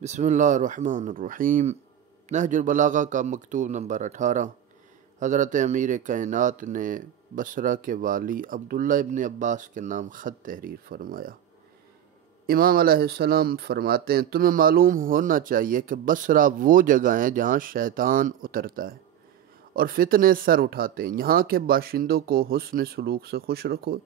بسم اللہ الرحمن الرحیم۔ نہج البلاغہ کا مکتوب نمبر 18۔ حضرت امیر کائنات نے بصرہ کے والی عبداللہ ابن عباس کے نام خط تحریر فرمایا۔ امام علیہ السلام فرماتے ہیں، تمہیں معلوم ہونا چاہیے کہ بصرہ وہ جگہ ہے جہاں شیطان اترتا ہے اور فتنے سر اٹھاتے ہیں۔ یہاں کے باشندوں کو حسن سلوک سے خوش رکھو،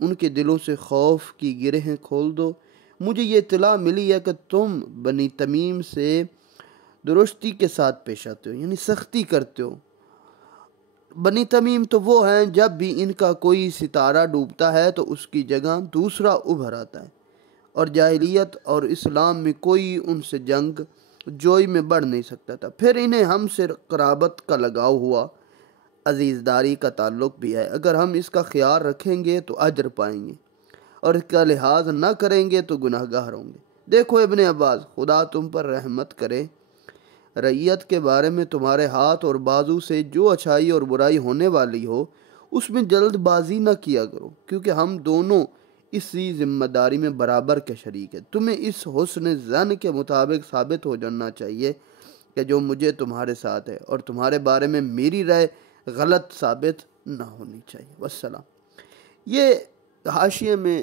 ان کے دلوں سے خوف کی گرہیں کھول دو۔ مجھے یہ اطلاع ملی ہے کہ تم بنی تمیم سے درستی کے ساتھ پیش آتے ہو، یعنی سختی کرتے ہو۔ بنی تمیم تو وہ ہیں جب بھی ان کا کوئی ستارہ ڈوبتا ہے تو اس کی جگہ دوسرا ابھر آتا ہے، اور جاہلیت اور اسلام میں کوئی ان سے جنگ جوئی میں بڑھ نہیں سکتا تھا۔ پھر انہیں ہم سے قرابت کا لگاؤ ہوا، عزیزداری کا تعلق بھی ہے۔ اگر ہم اس کا خیال رکھیں گے تو اجر پائیں گے، اور اس کا لحاظ نہ کریں گے تو گناہ گار ہوں گے۔ دیکھو ابن عباس، خدا تم پر رحمت کرے، رعیت کے بارے میں تمہارے ہاتھ اور بازو سے جو اچھائی اور برائی ہونے والی ہو اس میں جلد بازی نہ کیا کرو، کیونکہ ہم دونوں اسی ذمہ داری میں برابر کے شریک ہیں۔ تمہیں اس حسن ظن کے مطابق ثابت ہو جانا چاہیے کہ جو مجھے تمہارے ساتھ ہے، اور تمہارے بارے میں میری رائے غلط ثابت نہ ہونی چاہیے۔ والسلام۔ یہ حاشیے میں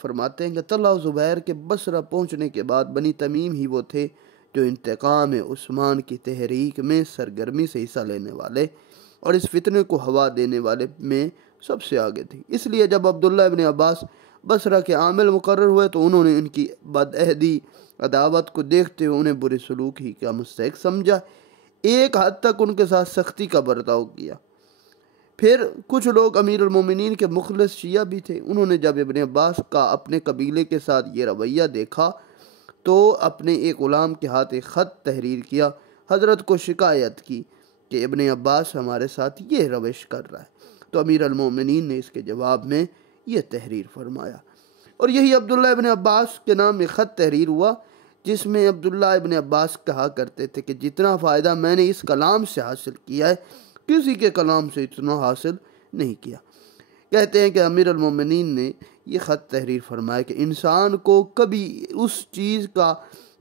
فرماتے ہیں کہ طلحہ و زبیر کے بصرہ پہنچنے کے بعد بنی تمیم ہی وہ تھے جو انتقام عثمان کی تحریک میں سرگرمی سے حصہ لینے والے اور اس فتنے کو ہوا دینے والے میں سب سے آگے تھے۔ اس لیے جب عبداللہ ابن عباس بصرہ کے عامل مقرر ہوئے تو انہوں نے ان کی بدعہدی عداوت کو دیکھتے ہوئے انہیں برے سلوک ہی کا مستحق سمجھا، ایک حد تک ان کے ساتھ سختی کا برتاؤ کیا۔ پھر کچھ لوگ امیر المومنین کے مخلص شیعہ بھی تھے، انہوں نے جب ابن عباس کا اپنے قبیلے کے ساتھ یہ رویہ دیکھا تو اپنے ایک غلام کے ہاتھ ایک خط تحریر کیا، حضرت کو شکایت کی کہ ابن عباس ہمارے ساتھ یہ روش کر رہا ہے، تو امیر المومنین نے اس کے جواب میں یہ تحریر فرمایا، اور یہی عبداللہ ابن عباس کے نام ایک خط تحریر ہوا جس میں عبداللہ ابن عباس کہا کرتے تھے کہ جتنا فائدہ میں نے اس کلام سے حاصل کیا ہے کسی کے کلام سے اتنا حاصل نہیں کیا۔ کہتے ہیں کہ امیر المومنین نے یہ خط تحریر فرمایا کہ انسان کو کبھی اس چیز کا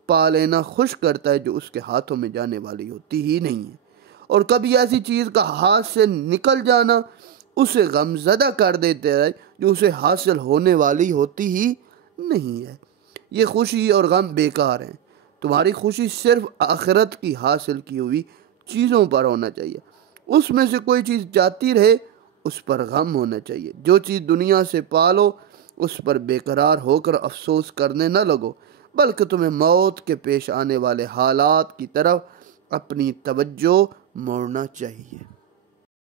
پا لینا خوش کرتا ہے جو اس کے ہاتھوں میں جانے والی ہوتی ہی نہیں ہے، اور کبھی ایسی چیز کا ہاتھ سے نکل جانا اسے غمزدہ کر دیتا ہے جو اسے حاصل ہونے والی ہوتی ہی نہیں ہے۔ یہ خوشی اور غم بیکار ہیں، تمہاری خوشی صرف آخرت کی حاصل کی ہوئی چیزوں پر ہونا چاہیے، اس میں سے کوئی چیز جاتی رہے اس پر غم ہونا چاہیے۔ جو چیز دنیا سے پالو اس پر بے قرار ہو کر افسوس کرنے نہ لگو، بلکہ تمہیں موت کے پیش آنے والے حالات کی طرف اپنی توجہ موڑنا چاہیے۔